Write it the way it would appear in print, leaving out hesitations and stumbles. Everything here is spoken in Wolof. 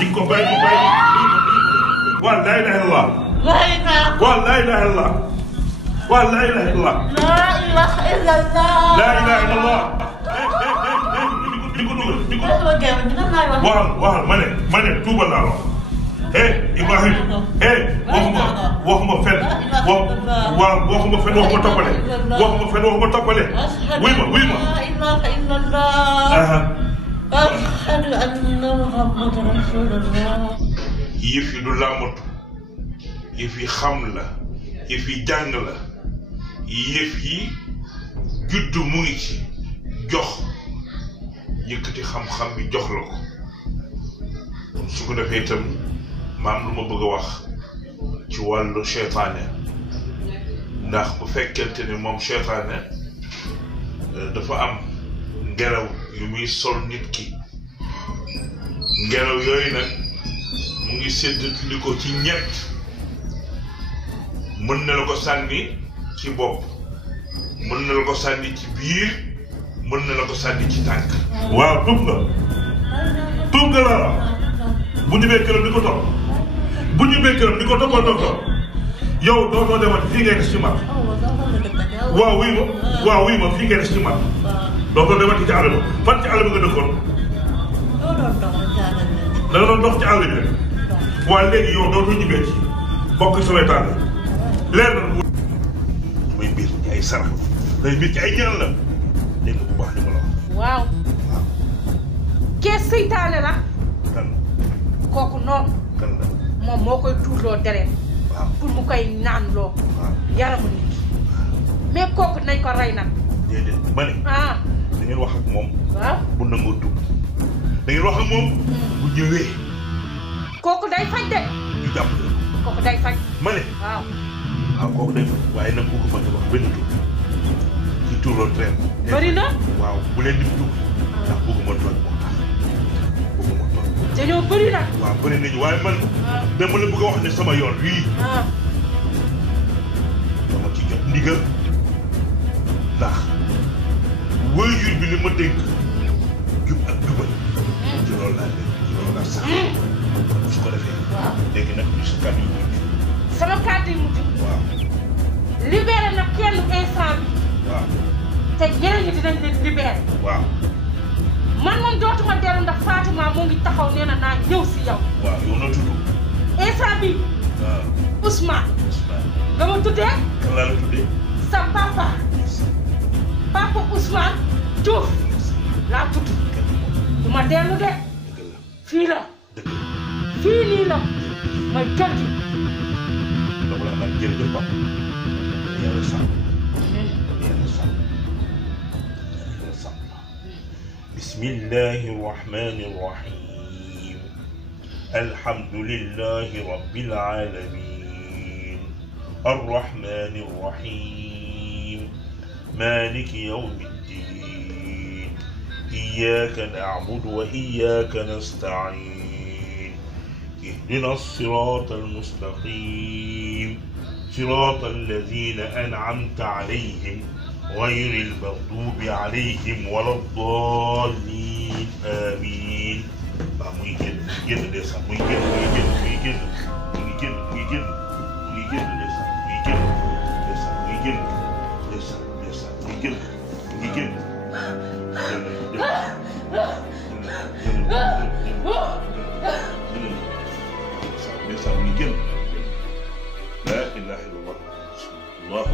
di ko bay wa la ilaha illallah wa la ilaha illallah wa la ilaha illallah la ilaha illallah di ko dugal waxal ma ne tuubal naa la Ibrahim waxuma fen waxuma toppale wuy ma ashhadu anna muhammadan rasulullah. yëf yi du làmbatu yëf yi xam la yëf yi jàng la yëf yi juddu mu ngi ci jox yëkkati xam-xam bi jox la ko su ko defee itam maam lu ma bëgg a wax ci wàllu seytaane ndax bu fekkente ne moom seytaane dafa am ngelaw yu muy sol nit ki ngelaw yooyu nag mu ngi séddali ko ci ñett mën na la ko sànni ci bopp mën na la ko sànni ci biir mën na la ko sànni ci tànk. waaw tuub nga la bu ñu bee këram di ko topp bu ñu bee këram di ko toppal docteur yow dootoo demati fii ngay des ci mat waaw wuy ma fii ngay des ci mat dootoo demati ci àll ba fan ci àll ba nga dëkkoon da nga doon dox ci àll bi rek waaye léegi yow dootoo ñibbee ci bokk samay tànn leer na muy mbir ci ay sarax day mbir ci ay ñaan la dégg nga bu baax li ma la wax waaw kee seytaane la kan kooku noonu kan la moom moo koy tuurloo deret pour mu koy naan loo yaramu nit mais kooku nañ ko rey nag déedéet ma ne da ngeen wax ak moom waaw bu nangoo tuub da ngeen wax ak moom bu ñëwee kooku day faj de ñu jàpp kooku day faj ma ne waaw kooku day faj waaye nag bëgg ma nga wax benn tur ci tuurloo deret bëri na waaw bu leen di tuub ndax bëgguma tooñ moo tax bëgguma tooñ dañoo bëri nag waaw bëri nañu waaye man dama la bëgg a wax ne sama yoon wii dama ci jot ndigal ndax waajur bi li ma dénk jub ak jubal ci loolu laa leen ci loolu laa sax su ko defee léegi nag ñu sa kàddu yu mujj sama kàddu yu mujj waaw libéré nag kenn instant bi waaw te ñeneen ñi dinañ leen libéré waaw man moom dootuma dellu ndax Fatima moo ngi taxaw nee na naa ñëw si yow waaw yow noo tudd instant bi waaw Ousmane nga ma tuddee kan laa la tuddee sa papa Ousmane Diouf laa tudd du ma dellu de fii la fii nii la mooy kër gi donc la nag jërëjëf papa yàlla sàmm yàlla sàmm yàlla sàmm bismillahi rahmani rahim alhamdulillahi rabbil alamin arrahmani rahim maliki yawmi ddin iyyaka na'budu wa iyyaka nasta'in اهدنا الصراط المستقيم صراط الذين أنعمت عليهم غير المغضوب عليهم ولا الضالين آمين لا إله إلا الله الله